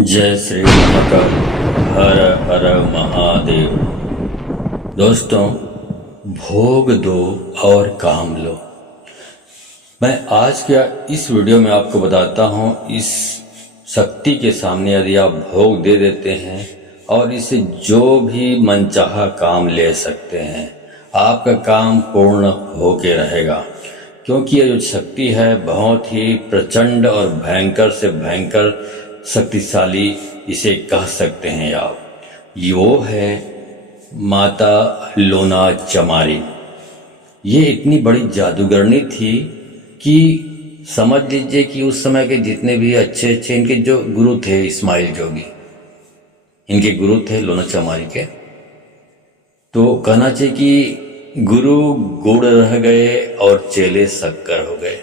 जय श्री महाकाल। हर हर महादेव। दोस्तों, भोग दो और काम लो। मैं आज क्या इस वीडियो में आपको बताता हूँ, इस शक्ति के सामने यदि आप भोग दे देते हैं और इससे जो भी मनचाहा काम ले सकते हैं, आपका काम पूर्ण होके रहेगा। क्योंकि ये जो शक्ति है बहुत ही प्रचंड और भयंकर से भयंकर शक्तिशाली इसे कह सकते हैं आप। वो है माता लोना चमारी। ये इतनी बड़ी जादूगरनी थी कि समझ लीजिए कि उस समय के जितने भी अच्छे अच्छे इनके जो गुरु थे, इस्माइल जोगी इनके गुरु थे लोना चमारी के, तो कहना चाहिए कि गुरु गुड़ रह गए और चेले शक्कर हो गए।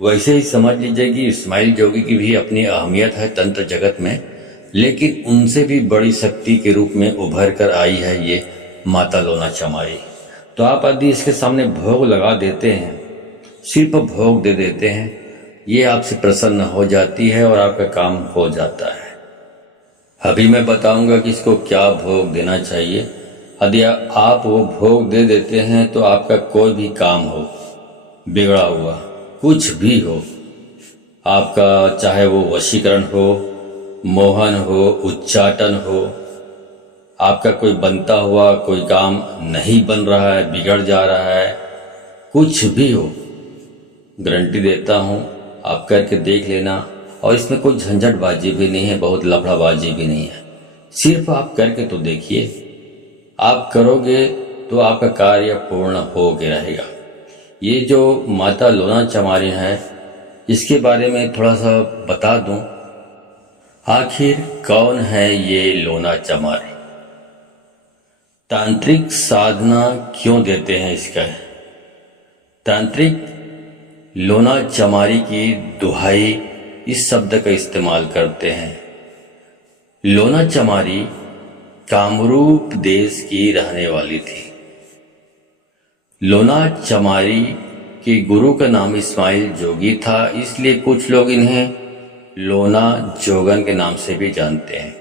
वैसे ही समझ लीजिए कि इस्माइल जोगी की भी अपनी अहमियत है तंत्र जगत में, लेकिन उनसे भी बड़ी शक्ति के रूप में उभर कर आई है ये माता लोना चमारी। तो आप यदि इसके सामने भोग लगा देते हैं, सिर्फ भोग दे देते हैं, ये आपसे प्रसन्न हो जाती है और आपका काम हो जाता है। अभी मैं बताऊंगा कि इसको क्या भोग देना चाहिए। यदि आप वो भोग दे देते हैं तो आपका कोई भी काम हो, बिगड़ा हुआ कुछ भी हो, आपका चाहे वो वशीकरण हो, मोहन हो, उच्चाटन हो, आपका कोई बनता हुआ कोई काम नहीं बन रहा है, बिगड़ जा रहा है, कुछ भी हो, गारंटी देता हूँ आप करके देख लेना। और इसमें कोई झंझटबाजी भी नहीं है, बहुत लफड़ाबाजी भी नहीं है। सिर्फ आप करके तो देखिए, आप करोगे तो आपका कार्य पूर्ण हो के रहेगा। ये जो माता लोना चमारी है, इसके बारे में थोड़ा सा बता दूं। आखिर कौन है ये लोना चमारी? तांत्रिक साधना क्यों देते हैं इसका? तांत्रिक लोना चमारी की दुहाई इस शब्द का इस्तेमाल करते हैं। लोना चमारी कामरूप देश की रहने वाली थी। लोना चमारी के गुरु का नाम इस्माइल जोगी था, इसलिए कुछ लोग इन्हें लोना जोगन के नाम से भी जानते हैं।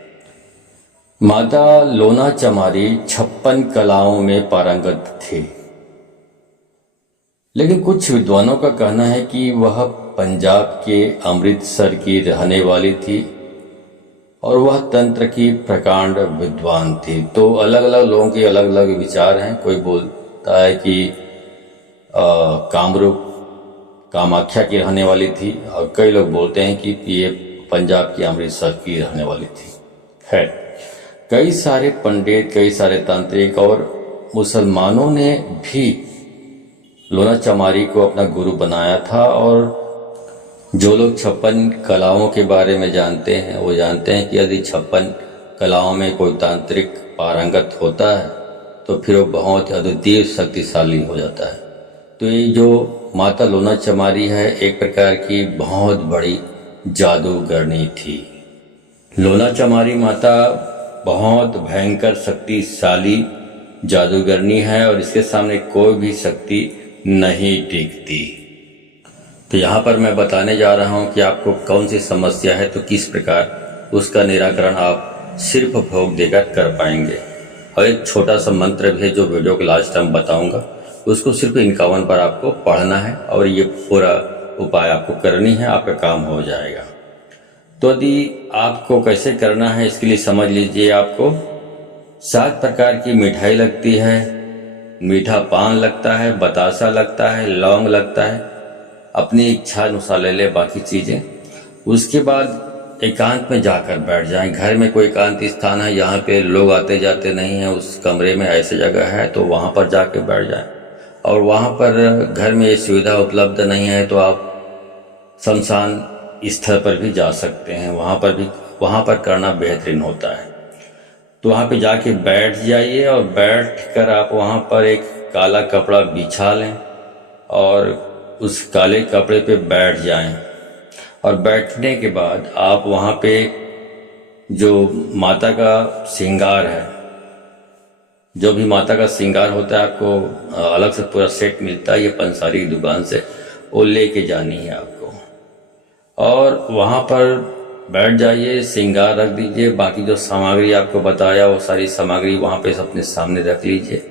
माता लोना चमारी 56 कलाओं में पारंगत थी, लेकिन कुछ विद्वानों का कहना है कि वह पंजाब के अमृतसर की रहने वाली थी और वह तंत्र की प्रकांड विद्वान थी। तो अलग अलग लोगों के अलग अलग विचार हैं। कोई बोलता है कि कामरूप कामाख्या की रहने वाली थी, और कई लोग बोलते हैं कि ये पंजाब की अमृतसर की रहने वाली थी। है कई सारे पंडित, कई सारे तांत्रिक और मुसलमानों ने भी लोना चमारी को अपना गुरु बनाया था। और जो लोग 56 कलाओं के बारे में जानते हैं, वो जानते हैं कि यदि 56 कलाओं में कोई तांत्रिक पारंगत होता है तो फिर वो बहुत अद्वितीय शक्तिशाली हो जाता है। तो ये जो माता लोना चमारी है, एक प्रकार की बहुत बड़ी जादूगरनी थी। लोना चमारी माता बहुत भयंकर शक्तिशाली जादूगरनी है और इसके सामने कोई भी शक्ति नहीं टिकती। तो यहाँ पर मैं बताने जा रहा हूँ कि आपको कौन सी समस्या है, तो किस प्रकार उसका निराकरण आप सिर्फ भोग देकर कर पाएंगे। और एक छोटा सा मंत्र भी है जो वीडियो के लास्ट टाइम बताऊंगा, उसको सिर्फ 51 पर आपको पढ़ना है और ये पूरा उपाय आपको करनी है, आपका काम हो जाएगा। तो यदि आपको कैसे करना है, इसके लिए समझ लीजिए। आपको 7 प्रकार की मिठाई लगती है। मीठा पान लगता है, बतासा लगता है, लौंग लगता है, अपनी इच्छा अनुसार ले ले बाकी चीजें। उसके बाद एकांत में जाकर बैठ जाएं। घर में कोई एकांत स्थान है, यहाँ पे लोग आते जाते नहीं है, उस कमरे में ऐसी जगह है तो वहां पर जाके बैठ जाएं। और वहां पर घर में ये सुविधा उपलब्ध नहीं है तो आप शमशान स्थल पर भी जा सकते हैं, वहां पर करना बेहतरीन होता है। तो वहां पे जाके बैठ जाइए और बैठ कर आप वहां पर एक काला कपड़ा बिछा लें और उस काले कपड़े पे बैठ जाएं। और बैठने के बाद आप वहां पे जो माता का श्रृंगार है, जो भी माता का श्रृंगार होता है, आपको अलग से पूरा सेट मिलता है, ये पंसारी की दुकान से, वो लेके जानी है आपको। और वहां पर बैठ जाइए, श्रृंगार रख दीजिए, बाकी जो सामग्री आपको बताया वो सारी सामग्री वहाँ पे अपने सामने रख लीजिए।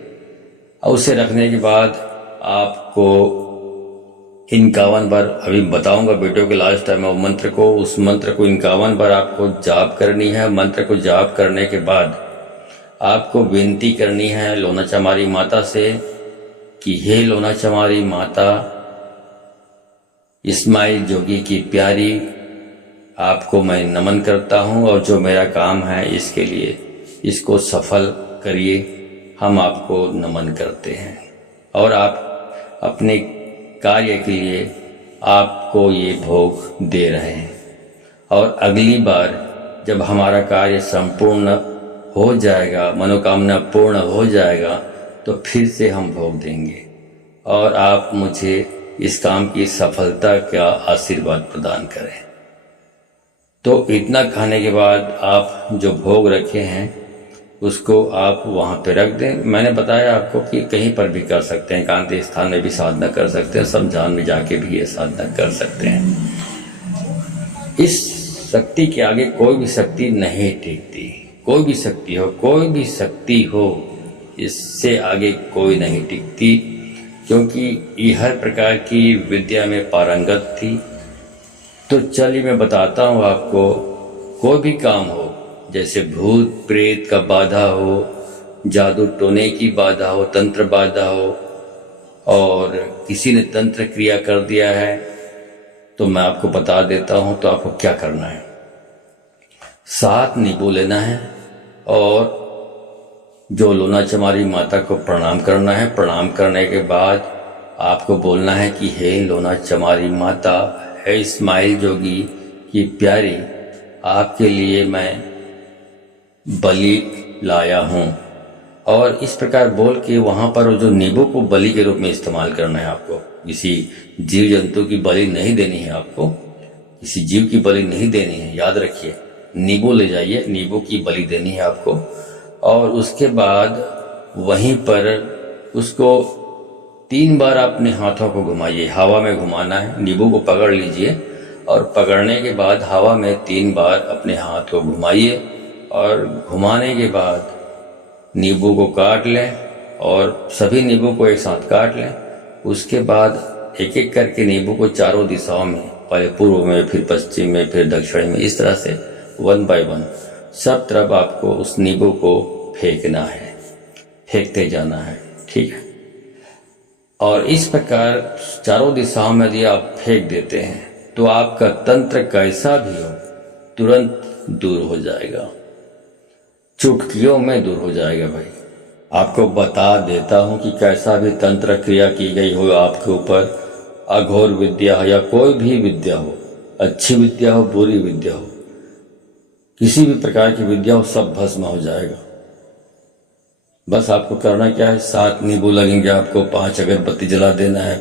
और उसे रखने के बाद आपको 51 बार, अभी बताऊंगा वीडियो के लास्ट टाइम वो मंत्र को, उस मंत्र को 51 बार आपको जाप करनी है। मंत्र को जाप करने के बाद आपको विनती करनी है लोना चमारी माता से कि हे लोना चमारी माता, इस्माइल जोगी की प्यारी, आपको मैं नमन करता हूँ और जो मेरा काम है इसके लिए इसको सफल करिए, हम आपको नमन करते हैं। और आप अपने कार्य के लिए आपको ये भोग दे रहे हैं। और अगली बार जब हमारा कार्य संपूर्ण हो जाएगा, मनोकामना पूर्ण हो जाएगा, तो फिर से हम भोग देंगे और आप मुझे इस काम की सफलता का आशीर्वाद प्रदान करें। तो इतना खाने के बाद आप जो भोग रखे हैं उसको आप वहाँ पे रख दें। मैंने बताया आपको कि कहीं पर भी कर सकते हैं, एकांत स्थान में भी साधना कर सकते हैं, शमशान में जाके भी ये साधना कर सकते हैं। इस शक्ति के आगे कोई भी शक्ति नहीं टिकती। कोई भी शक्ति हो, कोई भी शक्ति हो, इससे आगे कोई नहीं टिकती, क्योंकि ये हर प्रकार की विद्या में पारंगत थी। तो चलिए मैं बताता हूँ आपको, कोई भी काम हो, जैसे भूत प्रेत का बाधा हो, जादू टोने की बाधा हो, तंत्र बाधा हो, और किसी ने तंत्र क्रिया कर दिया है, तो मैं आपको बता देता हूँ। तो आपको क्या करना है, 7 नींबू लेना है और जो लोना चमारी माता को प्रणाम करना है। प्रणाम करने के बाद आपको बोलना है कि हे लोना चमारी माता, है इस्माइल जोगी की प्यारी, आपके लिए मैं बलि लाया हूँ। और इस प्रकार बोल के वहाँ पर जो नींबू को बलि के रूप में इस्तेमाल करना है। आपको किसी जीव जंतु की बलि नहीं देनी है, आपको किसी जीव की बलि नहीं देनी है, याद रखिए। नींबू ले जाइए, नींबू की बलि देनी है आपको। और उसके बाद वहीं पर उसको 3 बार अपने हाथों को घुमाइए, हवा में घुमाना है। नींबू को पकड़ लीजिए और पकड़ने के बाद हवा में 3 बार अपने हाथ को घुमाइए और घुमाने के बाद नींबू को काट लें और सभी नींबू को एक साथ काट लें। उसके बाद एक एक करके नींबू को चारों दिशाओं में, पहले पूर्व में, फिर पश्चिम में, फिर दक्षिण में, इस तरह से 1 बाय 1 सब तरफ आपको उस नींबू को फेंकना है, फेंकते जाना है, ठीक है। और इस प्रकार चारों दिशाओं में यदि आप फेंक देते हैं तो आपका तंत्र कैसा भी हो तुरंत दूर हो जाएगा, चुटकियों में दूर हो जाएगा। भाई आपको बता देता हूं कि कैसा भी तंत्र क्रिया की गई हो आपके ऊपर, अघोर विद्या हो या कोई भी विद्या हो, अच्छी विद्या हो, बुरी विद्या हो, किसी भी प्रकार की विद्या हो, सब भस्म हो जाएगा। बस आपको करना क्या है, 7 नींबू लगेंगे आपको, 5 अगरबत्ती जला देना है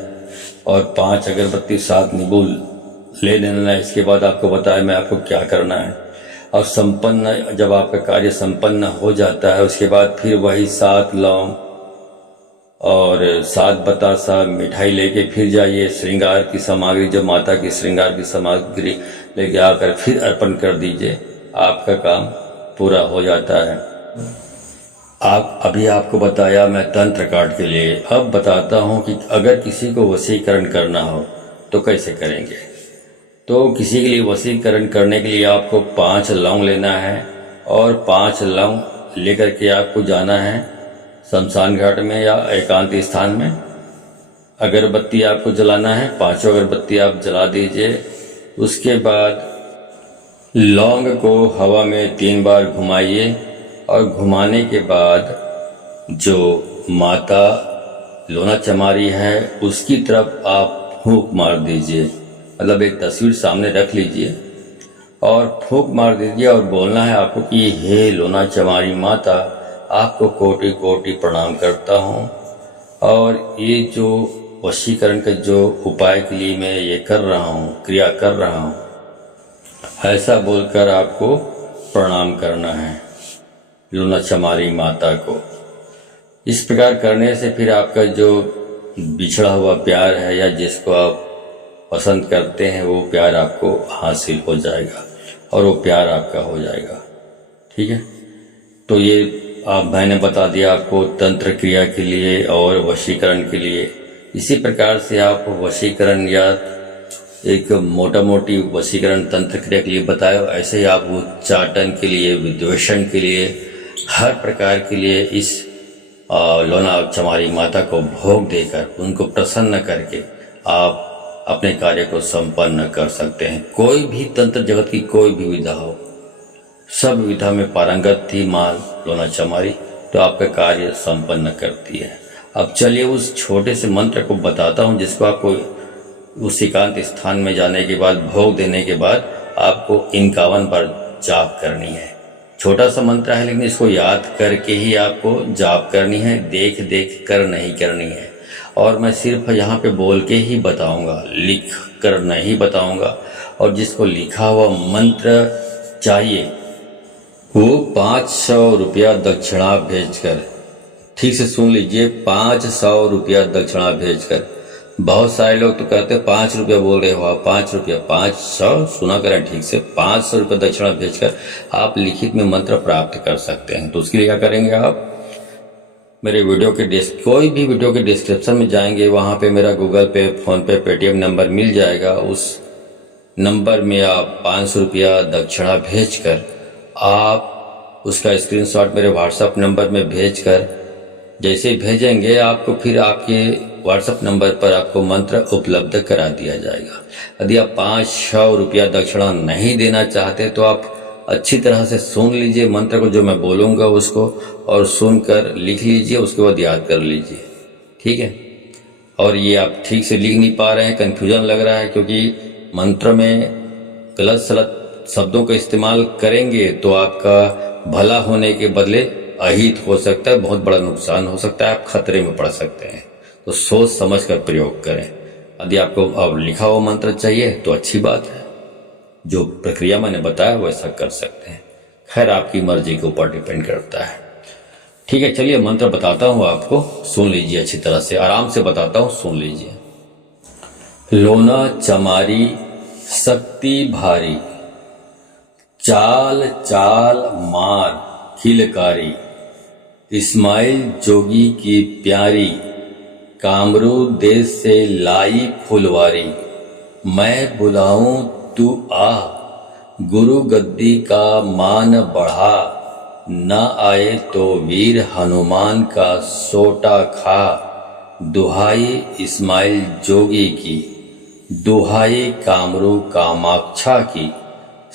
और 5 अगरबत्ती 7 नींबू ले लेना है। इसके बाद आपको बताया मैं आपको क्या करना है। और संपन्न, जब आपका कार्य संपन्न हो जाता है उसके बाद फिर वही 7 लौंग और 7 बतासा मिठाई लेके फिर जाइए। श्रृंगार की सामग्री, जो माता की श्रृंगार की सामग्री लेके आकर फिर अर्पण कर दीजिए, आपका काम पूरा हो जाता है। अभी आपको बताया मैं तंत्र काट के लिए, अब बताता हूँ कि अगर किसी को वशीकरण करना हो तो कैसे करेंगे। तो किसी के लिए वशीकरण करने के लिए आपको 5 लौंग लेना है और 5 लौंग लेकर के आपको जाना है शमशान घाट में या एकांत स्थान में। अगरबत्ती आपको जलाना है, 5 अगरबत्ती आप जला दीजिए। उसके बाद लौंग को हवा में 3 बार घुमाइए और घुमाने के बाद जो माता लोना चमारी है उसकी तरफ आप फूंक मार दीजिए, मतलब एक तस्वीर सामने रख लीजिए और फूंक मार दीजिए और बोलना है आपको कि हे लोना चमारी माता, आपको कोटि कोटि प्रणाम करता हूँ और ये जो वशीकरण का जो उपाय के लिए मैं ये कर रहा हूँ, क्रिया कर रहा हूँ, ऐसा बोलकर आपको प्रणाम करना है लोना चमारी माता को। इस प्रकार करने से फिर आपका जो बिछड़ा हुआ प्यार है या जिसको आप पसंद करते हैं वो प्यार आपको हासिल हो जाएगा। और वो प्यार आपका हो जाएगा। ठीक है, तो ये मैंने बता दिया आपको तंत्र क्रिया के लिए और वशीकरण के लिए। इसी प्रकार से आप वशीकरण या एक मोटा मोटी वशीकरण तंत्र क्रिया के लिए बताया, ऐसे ही आप उच्चाटन के लिए, विद्वेषण के लिए, हर प्रकार के लिए इस लोना चमारी माता को भोग देकर उनको प्रसन्न करके आप अपने कार्य को संपन्न कर सकते हैं। कोई भी तंत्र जगत की कोई भी विधा हो, सब विधा में पारंगत थी मां लोना चमारी, तो आपका कार्य संपन्न करती है। अब चलिए उस छोटे से मंत्र को बताता हूं, जिसको आपको उस एकांत स्थान में जाने के बाद, भोग देने के बाद आपको 51 बार जाप करनी है। छोटा सा मंत्र है, लेकिन इसको याद करके ही आपको जाप करनी है, देख देख कर नहीं करनी है। और मैं सिर्फ यहाँ पे बोल के ही बताऊंगा, लिख कर नहीं बताऊंगा। और जिसको लिखा हुआ मंत्र चाहिए वो 500 रुपया दक्षिणा भेजकर, ठीक से सुन लीजिए, 500 रुपया दक्षिणा भेजकर। बहुत सारे लोग तो कहते हैं 5 रुपया बोल रहे हो आप, 5 रुपया, 500 सुना करें ठीक से, 500 रुपया दक्षिणा भेजकर आप लिखित में मंत्र प्राप्त कर सकते हैं। तो उसके लिए क्या करेंगे, आप मेरे वीडियो के कोई भी वीडियो के डिस्क्रिप्शन में जाएंगे, वहां पे मेरा गूगल पे, फोन पे, पेटीएम नंबर मिल जाएगा। उस नंबर में आप 500 रुपया दक्षिणा भेजकर आप उसका स्क्रीनशॉट मेरे व्हाट्सएप नंबर में भेजकर, जैसे भेजेंगे आपको फिर आपके व्हाट्सएप नंबर पर आपको मंत्र उपलब्ध करा दिया जाएगा। यदि आप 500 रुपया दक्षिणा नहीं देना चाहते तो आप अच्छी तरह से सुन लीजिए मंत्र को, जो मैं बोलूँगा उसको, और सुनकर लिख लीजिए, उसके बाद याद कर लीजिए। ठीक है, और ये आप ठीक से लिख नहीं पा रहे हैं, कन्फ्यूजन लग रहा है, क्योंकि मंत्र में गलत सलत शब्दों का इस्तेमाल करेंगे तो आपका भला होने के बदले अहित हो सकता है, बहुत बड़ा नुकसान हो सकता है, आप खतरे में पड़ सकते हैं। तो सोच समझ कर प्रयोग करें। यदि आपको अब लिखा हुआ मंत्र चाहिए तो अच्छी बात है, जो प्रक्रिया मैंने बताया वैसा कर सकते हैं। खैर आपकी मर्जी के ऊपर डिपेंड करता है। ठीक है, चलिए मंत्र बताता हूँ आपको, सुन लीजिए अच्छी तरह से, आराम से बताता हूँ, सुन लीजिए। लोना चमारी शक्ति भारी, चाल चाल मार खिलकारी, इस्माइल जोगी की प्यारी, कामरू देश से लाई फुलवारी, मैं बुलाऊं तू आ, गुरु गद्दी का मान बढ़ा, न आए तो वीर हनुमान का सोटा खा, दुहाई इस्माइल जोगी की, दुहाई कामरू कामाक्षा की,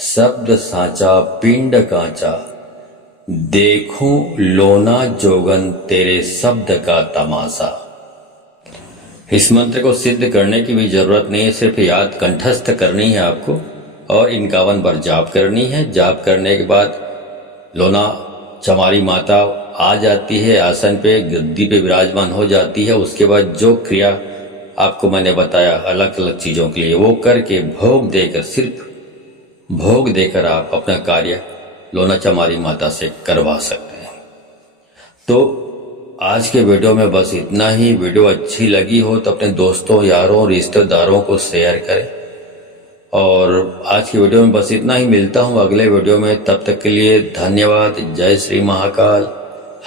शब्द साचा पिंड कांचा, देखूं लोना जोगन तेरे शब्द का तमाशा। इस मंत्र को सिद्ध करने की भी जरूरत नहीं है, सिर्फ याद कंठस्थ करनी है आपको और 51 बार जाप करनी है। जाप करने के बाद लोना चमारी माता आ जाती है, आसन पे गद्दी पे विराजमान हो जाती है। उसके बाद जो क्रिया आपको मैंने बताया अलग अलग चीजों के लिए, वो करके भोग देकर, सिर्फ भोग देकर आप अपना कार्य लोना चमारी माता से करवा सकते हैं। तो आज के वीडियो में बस इतना ही। वीडियो अच्छी लगी हो तो अपने दोस्तों, यारों, रिश्तेदारों को शेयर करें। और आज की वीडियो में बस इतना ही। मिलता हूं अगले वीडियो में, तब तक के लिए धन्यवाद। जय श्री महाकाल।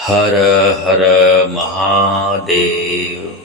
हर हर महादेव।